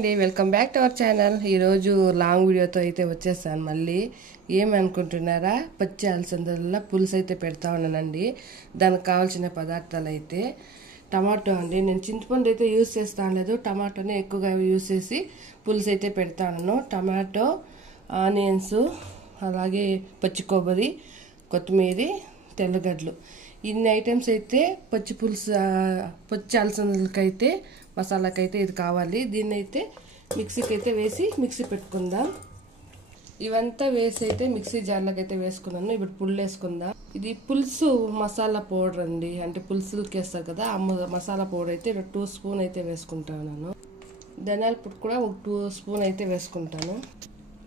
Welcome back to our channel. ఈరోజు long వీడియోతో అయితే వచ్చేసాను. మళ్ళీ ఏమనుకుంటున్నారా, పచ్చి అలసందల పులుసు అయితే పెడతా ఉన్నానండి. దానికి కావాల్సిన పదార్థాలు అయితే టమాటో అండి. నేను చింతపండు అయితే యూజ్ చేస్తాను లేదు, టమాటోనే ఎక్కువగా యూజ్ చేసి పులుసు అయితే పెడతాను. టమాటో, ఆనియన్స్, అలాగే పచ్చి కొబ్బరి, కొత్తిమీర, తెల్లగడ్డలు, ఇన్ని ఐటమ్స్ అయితే పచ్చి అలసందలకైతే మసాలాకైతే ఇది కావాలి. దీన్ని అయితే మిక్సీకి అయితే వేసి మిక్సీ పెట్టుకుందాం. ఇవంతా వేసి అయితే మిక్సీ జార్లోకి అయితే వేసుకున్నాను. ఇప్పుడు పుల్లు వేసుకుందాం. ఇది పులుసు మసాలా పౌడర్ అండి, అంటే పులుసులకి వేస్తారు కదా, ఆ మసాలా పౌడర్ అయితే 2 స్పూన్ అయితే వేసుకుంటాను. ధనియాల పొడి కూడా 2 స్పూన్ అయితే వేసుకుంటాను.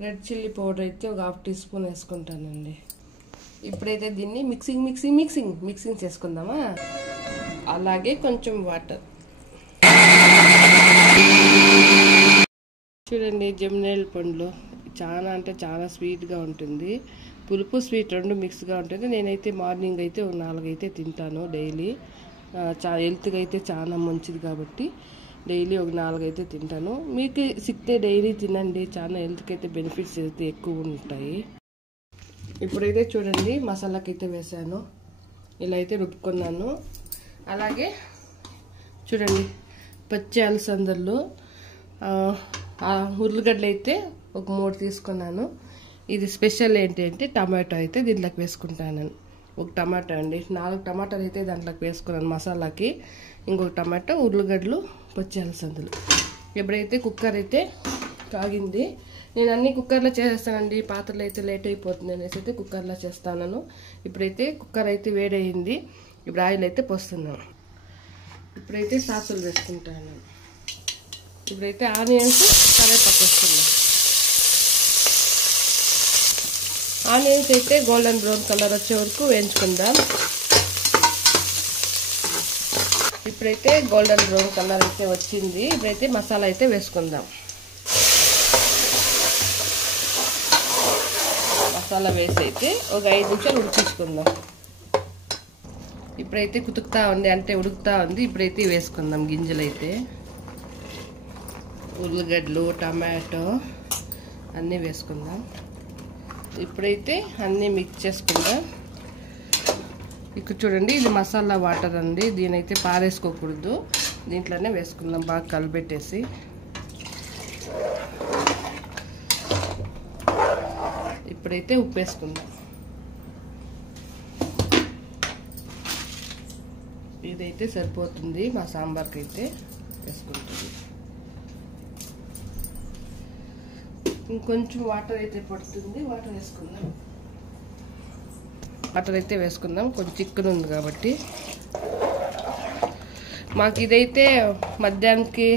రెడ్ చిల్లీ పౌడర్ అయితే 1/2 టీ స్పూన్ వేసుకుంటానండి. ఇప్పుడైతే దీన్ని మిక్సింగ్ చేసుకుందామా. అలాగే కొంచెం వాటర్ చూడండి. జమ్నేల్ పండ్లు చాలా అంటే చాలా స్వీట్గా ఉంటుంది. పులుపు స్వీట్ 2 మిక్స్గా ఉంటుంది. నేనైతే మార్నింగ్ అయితే 4 అయితే తింటాను డైలీ. హెల్త్గా అయితే చాలా మంచిది కాబట్టి డైలీ 4 అయితే తింటాను. మీకు సిక్తే డైలీ తినండి, చాలా హెల్త్కి అయితే బెనిఫిట్స్ అయితే ఎక్కువ ఉంటాయి. ఇప్పుడైతే చూడండి మసాలాకి అయితే వేసాను, ఇలా అయితే రుబ్బుకున్నాను. అలాగే చూడండి పచ్చి అలసందలు, ఉర్లగడ్డలు అయితే 3 తీసుకున్నాను. ఇది స్పెషల్ ఏంటంటే టమాటో అయితే దీంట్లోకి వేసుకుంటాను. 1 టమాటో అండి, 4 టమాటాలు అయితే దాంట్లోకి వేసుకున్నాను మసాలాకి. ఇంకొక టమాటో, ఉర్లగడ్డలు, పచ్చి అలసందలు. ఎప్పుడైతే కుక్కర్ అయితే కాగింది, నేను అన్ని కుక్కర్లో చేసేస్తానండి, పాత్రలో అయితే లేట్ అయిపోతుంది అనేసి అయితే కుక్కర్లో చేస్తాను. ఇప్పుడైతే కుక్కర్ అయితే వేడయింది. ఇప్పుడు ఆయిల్ అయితే పోస్తున్నాను. ఇప్పుడైతే సాసులు వేసుకుంటాను. ఇప్పుడైతే ఆనియన్స్, కరివేపాకు వేస్తున్నాను. ఆనియన్స్ అయితే గోల్డెన్ బ్రౌన్ కలర్ వచ్చే వరకు వేయించుకుందాం. ఇప్పుడైతే గోల్డెన్ బ్రౌన్ కలర్ అయితే వచ్చింది. ఇప్పుడైతే మసాలా అయితే వేసుకుందాం. మసాలా వేసి అయితే ఒక 5 నిమిషాలు ఉడికించుకుందాం. ఇప్పుడైతే కుతుకుతా ఉంది, అంటే ఉడుకుతా ఉంది. ఇప్పుడైతే వేసుకుందాం గింజలు అయితే. ఉర్లగడ్డలు, టమాటో అన్నీ వేసుకుందాం. ఇప్పుడైతే అన్నీ మిక్స్ చేసుకుందాం. ఇక్కడ చూడండి, ఇది మసాలా వాటర్ అండి, దీనైతే పారేసుకోకూడదు, దీంట్లోనే వేసుకుందాం బాగా కలిపెట్టేసి. ఇప్పుడైతే ఉప్పు వేసుకుందాం. ఇదైతే సరిపోతుంది, మా సాంబార్కి అయితే వేసుకుంటుంది. ఇంకొంచెం వాటర్ అయితే పడుతుంది, వాటర్ వేసుకుందాం. వాటర్ అయితే వేసుకుందాం, కొంచెం చికెన్ ఉంది కాబట్టి. మాకు ఇదైతే మధ్యాహ్నానికి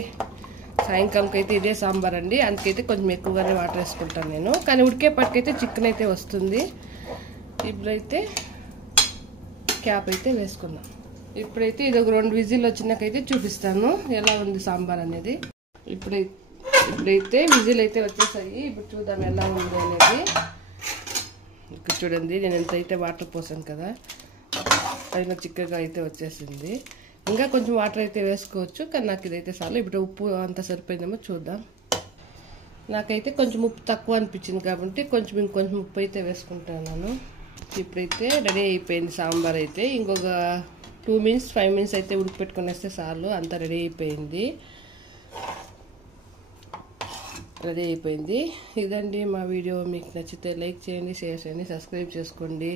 సాయంకాలంకి అయితే ఇదే సాంబార్ అండి, అందుకైతే కొంచెం ఎక్కువగానే వాటర్ వేసుకుంటాను నేను. కానీ ఉడికేపటికైతే చికెన్ అయితే వస్తుంది. ఇప్పుడైతే క్యాప్ అయితే వేసుకుందాం. ఇప్పుడైతే ఇది ఒక 2 విజిల్ వచ్చినాకైతే చూపిస్తాను ఎలా ఉంది సాంబార్ అనేది. ఇప్పుడైతే విజిల్ అయితే వచ్చేసాయి. ఇప్పుడు చూద్దాం ఎలా ఉంది అనేది. ఇక్కడ చూడండి, నేను ఎంత అయితే వాటర్ పోసాను కదా, పైన చిక్కగా అయితే వచ్చేసింది. ఇంకా కొంచెం వాటర్ అయితే వేసుకోవచ్చు, కానీ నాకు ఇదైతే చాలు. ఇప్పుడు ఉప్పు అంతా సరిపోయిందేమో చూద్దాం. నాకైతే కొంచెం ఉప్పు తక్కువ అనిపించింది కాబట్టి ఇంకొంచెం ఉప్పు అయితే వేసుకుంటున్నాను. ఇప్పుడైతే రెడీ అయిపోయింది సాంబార్ అయితే. ఇంకొక 2 మినిట్స్ 5 మినిట్స్ అయితే ఉడికిపెట్టుకునేస్తే చాలు, అంతా రెడీ అయిపోయింది. ఇదండి మా వీడియో. మీకు నచ్చితే లైక్ చేయండి, షేర్ చేయండి, సబ్స్క్రైబ్ చేసుకోండి.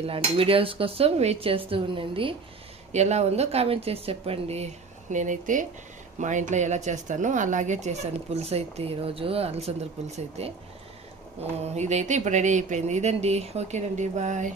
ఇలాంటి వీడియోస్ కోసం వెయిట్ చేస్తూ ఉండండి. ఎలా ఉందో కామెంట్ చేసి చెప్పండి. నేనైతే మా ఇంట్లో ఎలా చేస్తానో అలాగే చేశాను పులుసు అయితే ఈరోజు, అలసందల పులుసు అయితే. ఇదైతే ఇప్పుడు రెడీ అయిపోయింది. ఇదండి, ఓకేనండి, బాయ్.